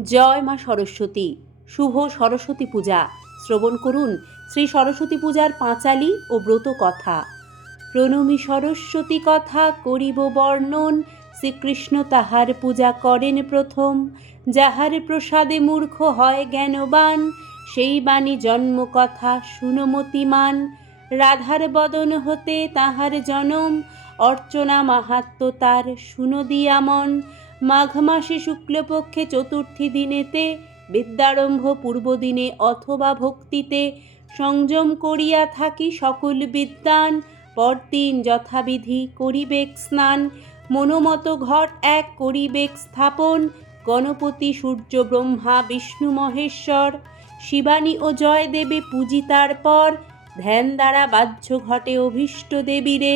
জয় মা সরস্বতী। শুভ সরস্বতী পূজা। শ্রবণ করুন শ্রী সরস্বতী পূজার পাঁচালি ও ব্রত কথা। প্রণমী সরস্বতী কথা করিব বর্ণন। শ্রীকৃষ্ণ তাহার পূজা করেন প্রথম। যাহার প্রসাদে মূর্খ হয় জ্ঞানবান, সেই বাণী জন্ম কথা শুনমতিমান। রাধার বদন হতে তাহার জনম, অর্চনা মাহাত্ম তার শুনদিয়ামন। মাঘ মাসে শুক্লপক্ষে চতুর্থী দিনেতে, বিদ্যারম্ভ পূর্বদিনে অথবা ভক্তিতে সংযম করিয়া থাকি সকল বিদ্যান, পরদিন যথাবিধি করিবেক স্নান, মনোমত ঘট এক করিবেক স্থাপন, গণপতি সূর্য ব্রহ্মা বিষ্ণু মহেশ্বর, শিবানী ও জয় দেবে পূজিতার পর ধ্যান দ্বারা বাহ্য ঘটে অভীষ্ট দেবীরে,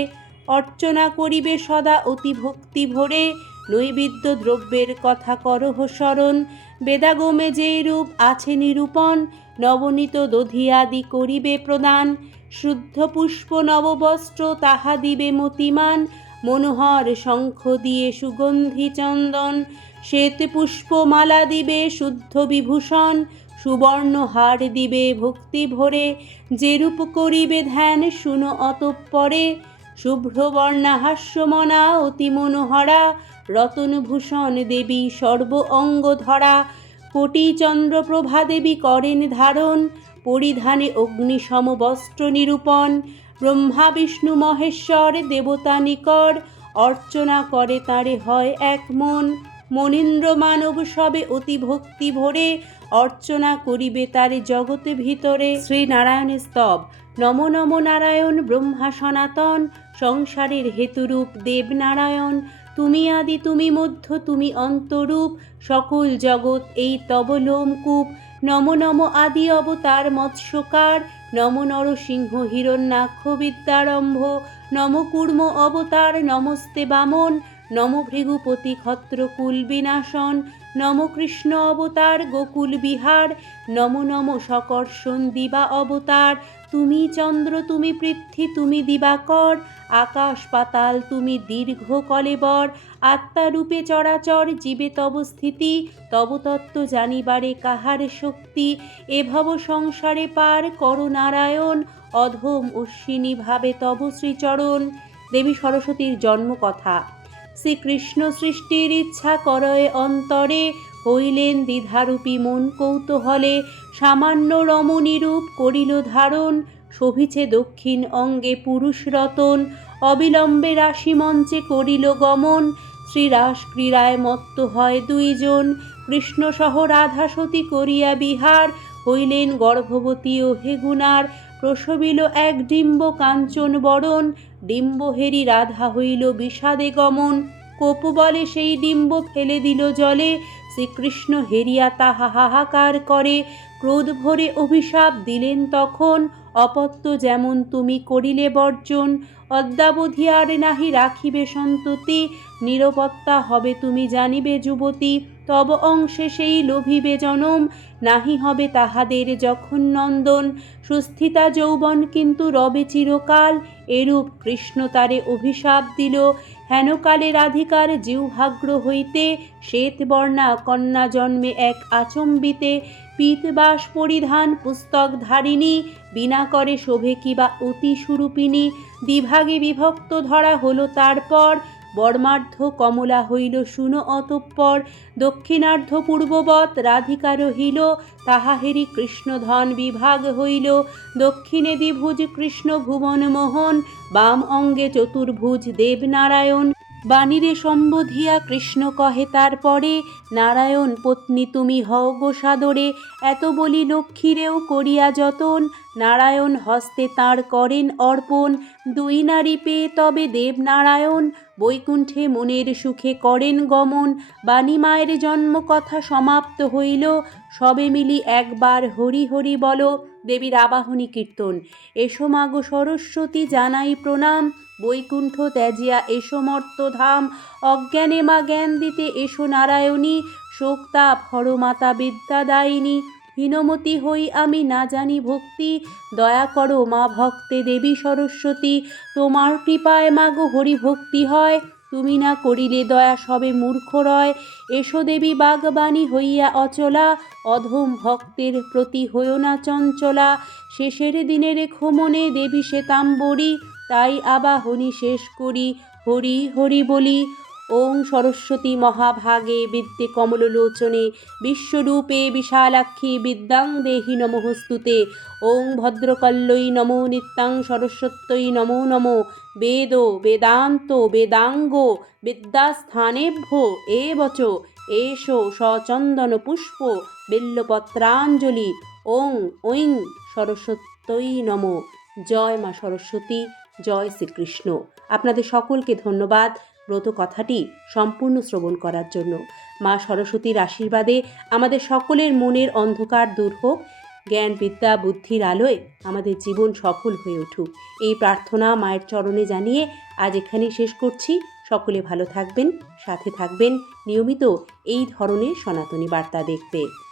অর্চনা করিবে সদা অতি ভক্তি ভরে নৈবেদ্য দ্রব্যের কথা করহ স্মরণ বেদাগমে যে রূপ আছে নিরূপণ, নবনীত দধিয়াদি করিবে প্রদান। শুদ্ধ পুষ্প নববস্ত্র তাহা দিবে মতিমান। মনোহর শঙ্খ দিয়ে সুগন্ধি চন্দন। শ্বেত পুষ্পমালা দিবে শুদ্ধ বিভূষণ। সুবর্ণ হার দিবে ভক্তি ভরে। যেরূপ করিবে ধ্যান শুনো অতঃপরে। শুভ্রবর্ণা হাস্যমনা অতি মনোহরা রতনভূষণ দেবী সর্ব অঙ্গ ধরা কোটি চন্দ্রপ্রভা দেবী করেন ধারণ, পরিধানে অগ্নিসম বস্ত্র নিরূপণ, ব্রহ্মা বিষ্ণু মহেশ্বর দেবতা নিকর অর্চনা করে তারে হয় এক মন। মনীন্দ্র মানব সবে অতি ভক্তি ভরে অর্চনা করিবে তারে জগতে ভিতরে। শ্রী নারায়ণের স্তব, নম নম নারায়ণ ব্রহ্মা সনাতন সংসারের হেতুরূপ দেবনারায়ণ, তুমি আদি, তুমি মধ্য, তুমি অন্তরূপ, সকল জগৎ এই তব লোমকূপ নম নম আদি অবতার মৎস্যকার, নম নরসিংহ হিরণ্যাক্ষ বিদ্যারম্ভ, নম কুর্ম অবতার নমস্তে বামন নম ভৃগুপতি ক্ষত্রকুল বিনাশন, নম কৃষ্ণ অবতার গোকুল বিহার, নম নম সকর্ষণ দিবা অবতার, তুমি চন্দ্র, তুমি পৃথ্বী, তুমি দিবাকর, আকাশ পাতাল, তুমি দীর্ঘ কলেবর, আত্মারূপে চরাচর জীবে তব স্থিতি, তব তত্ত্ব জানিবারে কাহার শক্তি এভব সংসারে পার কর নারায়ণ, অধম অশ্বিনী ভাবে তব শ্রীচরণ। দেবী সরস্বতীর জন্মকথা। শ্রীকৃষ্ণ সৃষ্টির ইচ্ছা করয় অন্তরে, হইলেন দ্বিধারূপী মন কৌতূহলে, সামান্য রমণীরূপ করিল ধারণ, শোভিছে দক্ষিণ অঙ্গে পুরুষ রতন, অবিলম্বে রাশি মঞ্চে করিল গমন, শ্রীরাস ক্রীড়ায় মত্ত হয় দুইজন, কৃষ্ণসহ রাধা সতী করিয়া বিহার হইলেন গর্ভবতী ও হেগুনার। প্রসবিল এক ডিম্ব কাঞ্চন বরণ। ডিম্বহেরি রাধা হইল বিষাদে গমন। কপু বলে সেই ডিম্ব ফেলে দিল জলে। শ্রীকৃষ্ণ হেরিয়া তাহা হাহাকার করে। ক্রোধ ভরে অভিশাপ দিলেন তখন। অপত্য যেমন তুমি করিলে বর্জন। অদ্যাবধি আর নাহি রাখিবে সন্ততি। নিরপত্তা হবে তুমি জানিবে যুবতী। তব অংশে সেই লোভিবে জনম, নাহি হবে তাহাদের যখন নন্দন। সুস্থিতা যৌবন কিন্তু রবে চিরকাল, এরূপ কৃষ্ণ তারে অভিশাপ দিল। হেনকালে রাধিকার জিহ্বাগ্র হইতে শ্বেতবর্ণা কন্যা জন্মে এক আচম্বিতে। পীতবাস পরিধান পুস্তক ধারিণী, বিনা করে শোভে কিবা অতি সুরূপিণী। দ্বিভাগে বিভক্ত ধরা হলো তারপর বর্মার্ধ কমলা হইল শুন অতঃপর, দক্ষিণার্ধ পূর্ববৎ রাধিকা রহিল তাহা হেরি কৃষ্ণধন বিভাগ হইল, দক্ষিণে দ্বিভুজ কৃষ্ণ ভুবন মোহন, বাম অঙ্গে চতুর্ভুজ দেবনারায়ণ বাণীরে সম্বোধিয়া কৃষ্ণ কহে, তারপরে নারায়ণ পত্নী তুমি হও গো সাদরে। এত বলি লক্ষ্মীরেও করিয়া যতন। নারায়ণ হস্তে তাঁর করেন অর্পণ। দুই নারী পেয়ে তবে দেবনারায়ণ। বৈকুণ্ঠে মনের সুখে করেন গমন। বাণী মায়ের জন্ম কথা সমাপ্ত হইল। সবে মিলি একবার হরি হরি বলো। দেবীর আবাহনী কীর্তন। এসো মাগো সরস্বতী, জানাই প্রণাম। বৈকুণ্ঠ ত্যাজিয়া এসো মর্তধাম, অজ্ঞানে মা জ্ঞান দিতে এসো নারায়ণী শোকতাপ হরমাতা বিদ্যাদায়িনী, হীনমতি হই আমি না জানি ভক্তি, দয়া করো মা ভক্তে দেবী সরস্বতী, তোমার কৃপায় মাগো হরি ভক্তি হয়, তুমি না করিলে দয়া সবে মূর্খ রয়, এসো দেবী বাগবাণী হইয়া অচলা, অধম ভক্তের প্রতি হইও না চঞ্চলা, শেষের দিনে রেখো দেবী শ্বেতাম্বরী তাই আবাহনী শেষ করি, হরি হরি বলি। ওং সরস্বতী মহাভাগে বিদ্যে কমললোচনে বিশ্বরূপে বিশালাক্ষী বিদ্যাং দেহি নমঃস্তুতে। ওং ভদ্রকল্লৈ নমো নিত্যাং সরস্বত্যৈ নমো নমো। বেদ, বেদান্ত, বেদাঙ্গ, বিদ্যাস্থানেভ্য, এবচ এষো সচন্দন পুষ্প, বিল্লপত্রাঞ্জলি। ওং, ঐং সরস্বত্যই নম। জয় মা সরস্বতী। জয় শ্রীকৃষ্ণ। আপনাদের সকলকে ধন্যবাদ। ব্রত কথাটি সম্পূর্ণ শ্রবণ করার জন্য। মা সরস্বতীর আশীর্বাদে আমাদের সকলের মনের অন্ধকার দূর হোক। জ্ঞান, বিদ্যা, বুদ্ধির আলোয় আমাদের জীবন সফল হয়ে উঠুক। এই প্রার্থনা মায়ের চরণে জানিয়ে আজ এখানেই শেষ করছি। সকলে ভালো থাকবেন, সাথে থাকবেন। নিয়মিত এই ধরনের সনাতনী বার্তা দেখতে।